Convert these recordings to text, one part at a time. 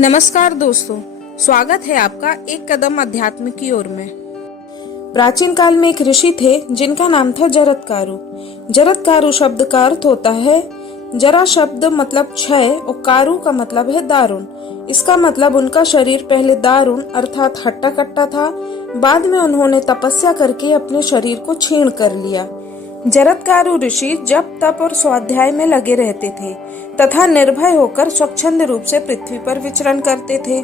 नमस्कार दोस्तों, स्वागत है आपका एक कदम अध्यात्म की ओर में। प्राचीन काल में एक ऋषि थे जिनका नाम था जरत्कारु। जरत्कारु शब्द का अर्थ होता है जरा शब्द मतलब क्षय और कारु का मतलब है दारुण। इसका मतलब उनका शरीर पहले दारुण अर्थात हट्टा कट्टा था, बाद में उन्होंने तपस्या करके अपने शरीर को क्षीण कर लिया। जरत्कारु ऋषि जप तप और स्वाध्याय में लगे रहते थे तथा निर्भय होकर स्वच्छंद रूप से पृथ्वी पर विचरण करते थे।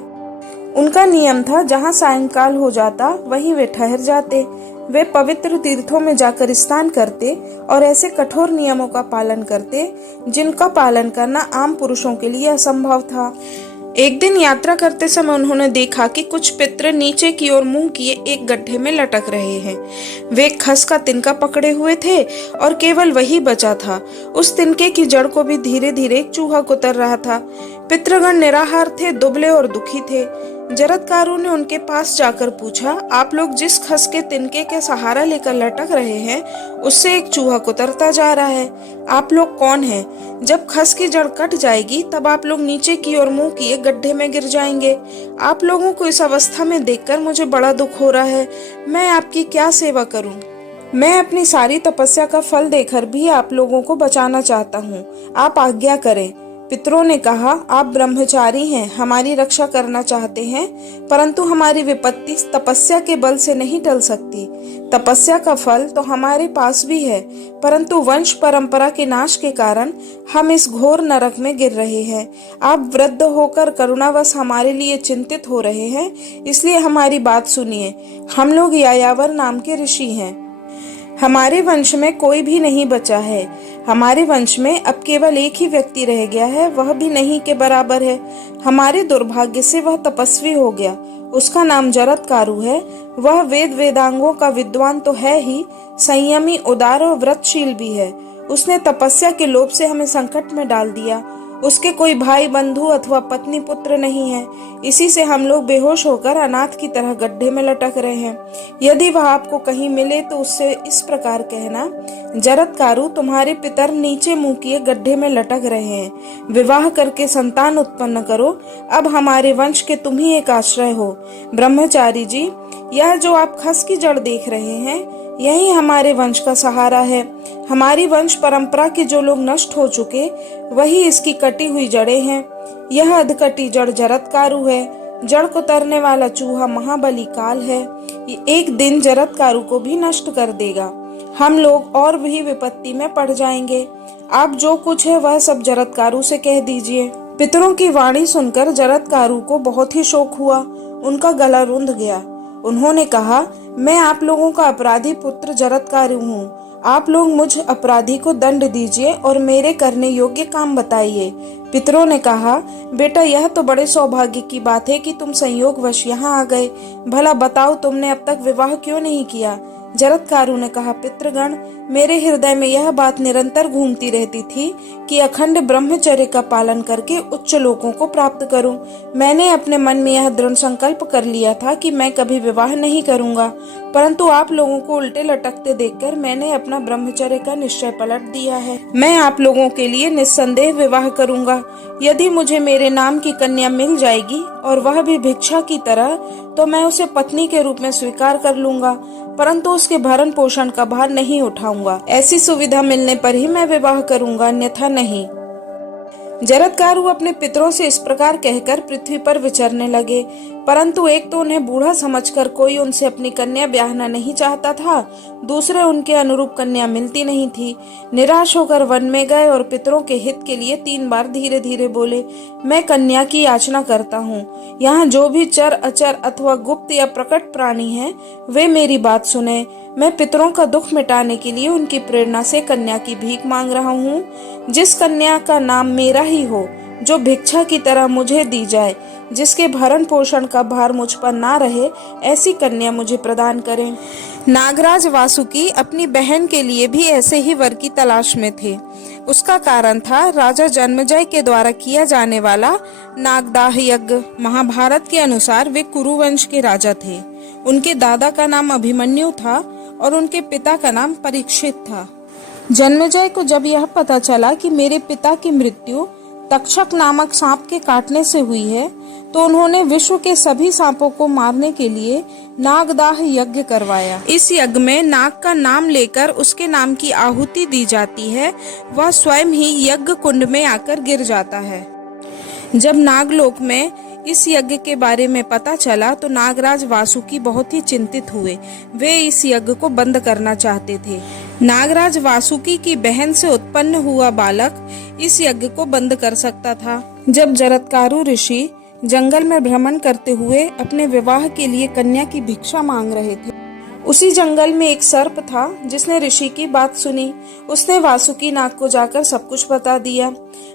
उनका नियम था जहाँ सायंकाल हो जाता वहीं वे ठहर जाते। वे पवित्र तीर्थों में जाकर स्नान करते और ऐसे कठोर नियमों का पालन करते जिनका पालन करना आम पुरुषों के लिए असंभव था। एक दिन यात्रा करते समय उन्होंने देखा कि कुछ पितृ नीचे की ओर मुंह किए एक गड्ढे में लटक रहे हैं। वे खस का तिनका पकड़े हुए थे और केवल वही बचा था। उस तिनके की जड़ को भी धीरे धीरे एक चूहा कुतर रहा था। पितृगण निराहार थे, दुबले और दुखी थे। जरत्कारु ने उनके पास जाकर पूछा, आप लोग जिस खस के तिनके के सहारा लेकर लटक रहे हैं उससे एक चूहा कुतरता जा रहा है। आप लोग कौन हैं? जब खस की जड़ कट जाएगी तब आप लोग नीचे की ओर मुंह किए गड्ढे में गिर जाएंगे। आप लोगों को इस अवस्था में देखकर मुझे बड़ा दुख हो रहा है। मैं आपकी क्या सेवा करूं? मैं अपनी सारी तपस्या का फल देकर भी आप लोगों को बचाना चाहता हूँ। आप आज्ञा करें। पितरों ने कहा, आप ब्रह्मचारी हैं, हमारी रक्षा करना चाहते हैं, परंतु हमारी विपत्ति तपस्या के बल से नहीं टल सकती। तपस्या का फल तो हमारे पास भी है, परंतु वंश परंपरा के नाश के कारण हम इस घोर नरक में गिर रहे हैं। आप वृद्ध होकर करुणावश हमारे लिए चिंतित हो रहे हैं, इसलिए हमारी बात सुनिए। हम लोग यायावर नाम के ऋषि हैं। हमारे वंश में कोई भी नहीं बचा है। हमारे वंश में अब केवल एक ही व्यक्ति रह गया है, वह भी नहीं के बराबर है। हमारे दुर्भाग्य से वह तपस्वी हो गया। उसका नाम जरत्कारु है। वह वेद वेदांगों का विद्वान तो है ही, संयमी, उदार और व्रतशील भी है। उसने तपस्या के लोभ से हमें संकट में डाल दिया। उसके कोई भाई बंधु अथवा पत्नी पुत्र नहीं है। इसी से हम लोग बेहोश होकर अनाथ की तरह गड्ढे में लटक रहे हैं। यदि वह आपको कहीं मिले तो उससे इस प्रकार कहना, जरत्कारु, तुम्हारे पितर नीचे मुंह किए गड्ढे में लटक रहे हैं। विवाह करके संतान उत्पन्न करो। अब हमारे वंश के तुम ही एक आश्रय हो। ब्रह्मचारी जी, यह जो आप खस की जड़ देख रहे हैं यही हमारे वंश का सहारा है। हमारी वंश परंपरा के जो लोग नष्ट हो चुके वही इसकी कटी हुई जड़ें हैं। यह अधकटी जड़ जरत्कारु है। जड़ को तरने वाला चूहा महाबली काल है। ये एक दिन जरत्कारु को भी नष्ट कर देगा। हम लोग और भी विपत्ति में पड़ जाएंगे। आप जो कुछ है वह सब जरत्कारु से कह दीजिए। पितरों की वाणी सुनकर जरत्कारु को बहुत ही शोक हुआ। उनका गला रुंध गया। उन्होंने कहा, मैं आप लोगों का अपराधी पुत्र जरत्कारु हूँ। आप लोग मुझ अपराधी को दंड दीजिए और मेरे करने योग्य काम बताइए। पितरों ने कहा, बेटा, यह तो बड़े सौभाग्य की बात है कि तुम संयोगवश यहाँ आ गए। भला बताओ, तुमने अब तक विवाह क्यों नहीं किया? जरत्कारु ने कहा, पितृगण, मेरे हृदय में यह बात निरंतर घूमती रहती थी कि अखंड ब्रह्मचर्य का पालन करके उच्च लोकों को प्राप्त करूं। मैंने अपने मन में यह दृढ़ संकल्प कर लिया था कि मैं कभी विवाह नहीं करूंगा, परंतु आप लोगों को उल्टे लटकते देखकर मैंने अपना ब्रह्मचर्य का निश्चय पलट दिया है। मैं आप लोगों के लिए निस्संदेह विवाह करूंगा। यदि मुझे मेरे नाम की कन्या मिल जाएगी और वह भी भिक्षा की तरह, तो मैं उसे पत्नी के रूप में स्वीकार कर लूंगा, परंतु उसके भरण पोषण का भार नहीं उठाऊंगा। ऐसी सुविधा मिलने पर ही मैं विवाह करूंगा, अन्यथा नहीं। जरत्कारु अपने पितरों से इस प्रकार कहकर पृथ्वी पर विचरने लगे, परंतु एक तो उन्हें बूढ़ा समझकर कोई उनसे अपनी कन्या ब्याहना नहीं चाहता था, दूसरे उनके अनुरूप कन्या मिलती नहीं थी। निराश होकर वन में गए और पितरों के हित के लिए 3 बार धीरे धीरे बोले, मैं कन्या की याचना करता हूँ। यहाँ जो भी चर अचर अथवा गुप्त या प्रकट प्राणी हैं वे मेरी बात सुने। मैं पितरों का दुख मिटाने के लिए उनकी प्रेरणा से कन्या की भीख मांग रहा हूँ। जिस कन्या का नाम मेरा ही हो, जो भिक्षा की तरह मुझे दी जाए, जिसके भरण पोषण का भार मुझ पर ना रहे, ऐसी कन्या मुझे प्रदान करें। नागराज वासुकी अपनी बहन के लिए भी ऐसे ही वर की तलाश में थे। उसका कारण था राजा जन्मेजय के द्वारा किया जाने वाला नागदाह यज्ञ। महाभारत के अनुसार वे कुरुवंश के राजा थे। उनके दादा का नाम अभिमन्यु था और उनके पिता का नाम परीक्षित था। जन्मेजय को जब यह पता चला कि मेरे पिता की मृत्यु तक्षक नामक सांप के काटने से हुई है, तो उन्होंने विश्व के सभी सांपों को मारने के लिए नागदाह यज्ञ करवाया। इस यज्ञ में नाग का नाम लेकर उसके नाम की आहुति दी जाती है। वह स्वयं ही यज्ञ कुंड में आकर गिर जाता है। जब नागलोक में इस यज्ञ के बारे में पता चला तो नागराज वासुकी बहुत ही चिंतित हुए। वे इस यज्ञ को बंद करना चाहते थे। नागराज वासुकी की बहन से उत्पन्न हुआ बालक इस यज्ञ को बंद कर सकता था। जब जरत्कारु ऋषि जंगल में भ्रमण करते हुए अपने विवाह के लिए कन्या की भिक्षा मांग रहे थे, उसी जंगल में एक सर्प था जिसने ऋषि की बात सुनी। उसने वासुकी नाग को जाकर सब कुछ बता दिया।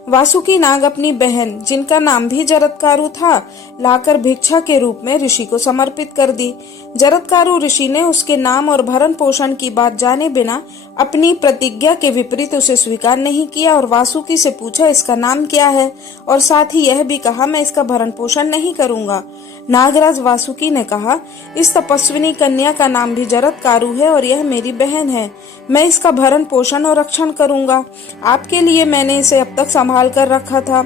वासुकी नाग अपनी बहन, जिनका नाम भी जरत्कारु था, लाकर भिक्षा के रूप में ऋषि को समर्पित कर दी। जरत्कारु ऋषि ने उसके नाम और भरण पोषण की बात जाने बिना अपनी प्रतिज्ञा के विपरीत उसे स्वीकार नहीं किया और वासुकी से पूछा इसका नाम क्या है, और साथ ही यह भी कहा मैं इसका भरण पोषण नहीं करूंगा। नागराज वासुकी ने कहा इस तपस्विनी कन्या का नाम भी जरत्कारु है और यह मेरी बहन है। मैं इसका भरण पोषण और रक्षण करूंगा। आपके लिए मैंने इसे अब तक संभाल कर रखा था।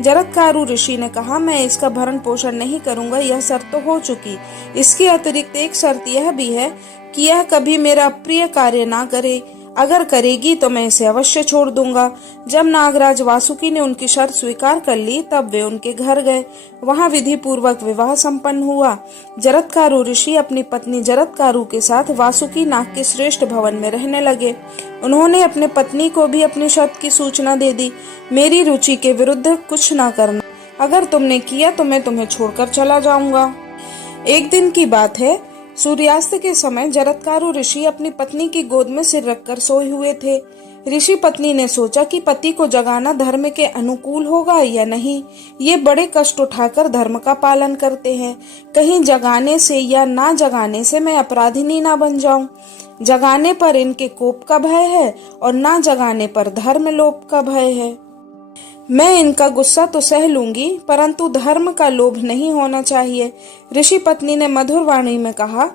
जरत्कारु ऋषि ने कहा मैं इसका भरण पोषण नहीं करूंगा, यह शर्त तो हो चुकी। इसके अतिरिक्त एक शर्त यह भी है कि यह कभी मेरा प्रिय कार्य ना करे। अगर करेगी तो मैं इसे अवश्य छोड़ दूंगा। जब नागराज वासुकी ने उनकी शर्त स्वीकार कर ली तब वे उनके घर गए। वहां विधि पूर्वक विवाह संपन्न हुआ। जरत्कारु ऋषि अपनी पत्नी जरत्कारु के साथ वासुकी नाग के श्रेष्ठ भवन में रहने लगे। उन्होंने अपने पत्नी को भी अपनी शर्त की सूचना दे दी, मेरी रुचि के विरुद्ध कुछ न करना। अगर तुमने किया तो मैं तुम्हें छोड़कर चला जाऊंगा। एक दिन की बात है, सूर्यास्त के समय जरत्कारु ऋषि अपनी पत्नी की गोद में सिर रखकर सोए हुए थे। ऋषि पत्नी ने सोचा कि पति को जगाना धर्म के अनुकूल होगा या नहीं। ये बड़े कष्ट उठाकर धर्म का पालन करते हैं, कहीं जगाने से या ना जगाने से मैं अपराधिनी ना बन जाऊं। जगाने पर इनके कोप का भय है और ना जगाने पर धर्म लोप का भय है। मैं इनका गुस्सा तो सह लूंगी, परंतु धर्म का लोभ नहीं होना चाहिए। ऋषि पत्नी ने मधुर वाणी में कहा,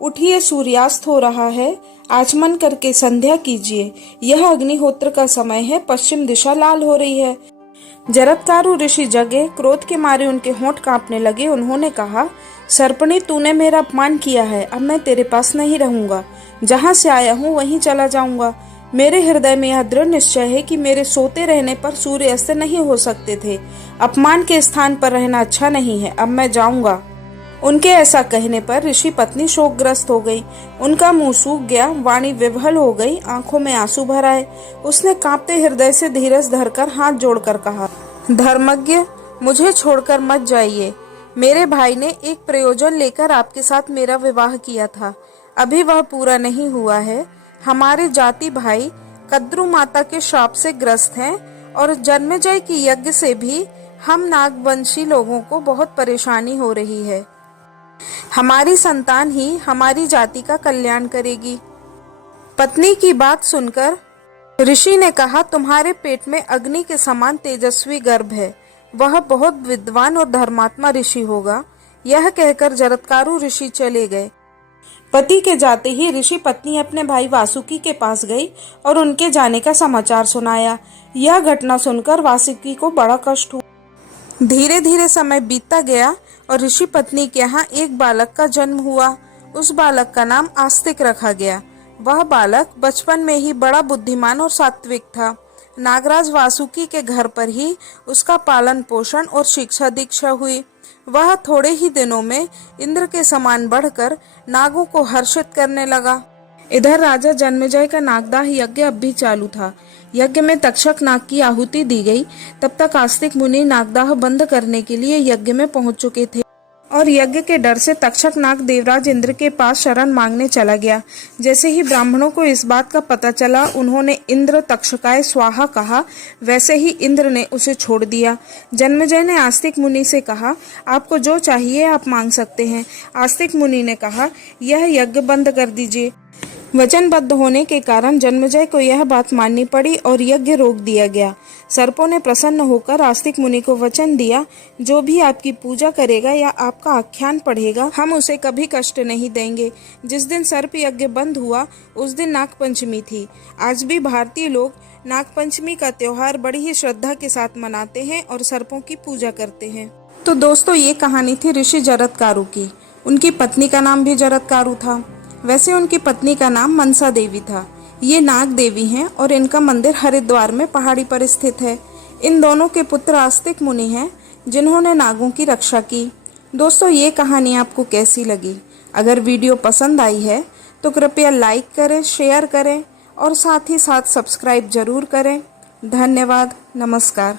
उठिए, सूर्यास्त हो रहा है, आचमन करके संध्या कीजिए। यह अग्निहोत्र का समय है, पश्चिम दिशा लाल हो रही है। जरत्कारु ऋषि जगे, क्रोध के मारे उनके होंठ कांपने लगे। उन्होंने कहा, सर्पणी, तूने मेरा अपमान किया है, अब मैं तेरे पास नहीं रहूंगा। जहाँ से आया हूँ वहीं चला जाऊंगा। मेरे हृदय में यह दृढ़ निश्चय है कि मेरे सोते रहने पर सूर्य अस्त नहीं हो सकते थे। अपमान के स्थान पर रहना अच्छा नहीं है, अब मैं जाऊंगा। उनके ऐसा कहने पर ऋषि पत्नी शोकग्रस्त हो गई। उनका मुंह सूख गया, वाणी विह्वल हो गई, आंखों में आंसू भर आए। उसने कांपते हृदय से धीरज धरकर हाथ जोड़कर कहा, धर्मज्ञ, मुझे छोड़कर मत जाइए। मेरे भाई ने एक प्रयोजन लेकर आपके साथ मेरा विवाह किया था, अभी वह पूरा नहीं हुआ है। हमारे जाति भाई कद्रु माता के शाप से ग्रस्त हैं और जन्मेजय की यज्ञ से भी हम नागवंशी लोगों को बहुत परेशानी हो रही है। हमारी संतान ही हमारी जाति का कल्याण करेगी। पत्नी की बात सुनकर ऋषि ने कहा, तुम्हारे पेट में अग्नि के समान तेजस्वी गर्भ है, वह बहुत विद्वान और धर्मात्मा ऋषि होगा। यह कहकर जरत्कारु ऋषि चले गए। पति के जाते ही ऋषि पत्नी अपने भाई वासुकी के पास गई और उनके जाने का समाचार सुनाया। यह घटना सुनकर वासुकी को बड़ा कष्ट हुआ। धीरे धीरे समय बीतता गया और ऋषि पत्नी के यहाँ एक बालक का जन्म हुआ। उस बालक का नाम आस्तिक रखा गया। वह बालक बचपन में ही बड़ा बुद्धिमान और सात्विक था। नागराज वासुकी के घर पर ही उसका पालन पोषण और शिक्षा दीक्षा हुई। वह थोड़े ही दिनों में इंद्र के समान बढ़कर नागों को हर्षित करने लगा। इधर राजा जन्मेजय का नागदाह यज्ञ अब भी चालू था। यज्ञ में तक्षक नाग की आहुति दी गई। तब तक आस्तिक मुनि नागदाह बंद करने के लिए यज्ञ में पहुंच चुके थे और यज्ञ के डर से तक्षक नाग देवराज इंद्र के पास शरण मांगने चला गया। जैसे ही ब्राह्मणों को इस बात का पता चला, उन्होंने इंद्र तक्षकाय स्वाहा कहा, वैसे ही इंद्र ने उसे छोड़ दिया। जन्मेजय ने आस्तिक मुनि से कहा, आपको जो चाहिए आप मांग सकते हैं। आस्तिक मुनि ने कहा, यह यज्ञ बंद कर दीजिए। वचनबद्ध होने के कारण जन्मेजय को यह बात माननी पड़ी और यज्ञ रोक दिया गया। सर्पों ने प्रसन्न होकर आस्तिक मुनि को वचन दिया, जो भी आपकी पूजा करेगा या आपका आख्यान पढ़ेगा, हम उसे कभी कष्ट नहीं देंगे। जिस दिन सर्प यज्ञ बंद हुआ उस दिन नाग पंचमी थी। आज भी भारतीय लोग नागपंचमी का त्योहार बड़ी ही श्रद्धा के साथ मनाते हैं और सर्पों की पूजा करते हैं। तो दोस्तों, ये कहानी थी ऋषि जरत्कारु की। उनकी पत्नी का नाम भी जरत्कारु था। वैसे उनकी पत्नी का नाम मनसा देवी था। ये नाग देवी हैं और इनका मंदिर हरिद्वार में पहाड़ी पर स्थित है। इन दोनों के पुत्र आस्तिक मुनि हैं जिन्होंने नागों की रक्षा की। दोस्तों, ये कहानी आपको कैसी लगी? अगर वीडियो पसंद आई है तो कृपया लाइक करें, शेयर करें और साथ ही साथ सब्सक्राइब जरूर करें। धन्यवाद। नमस्कार।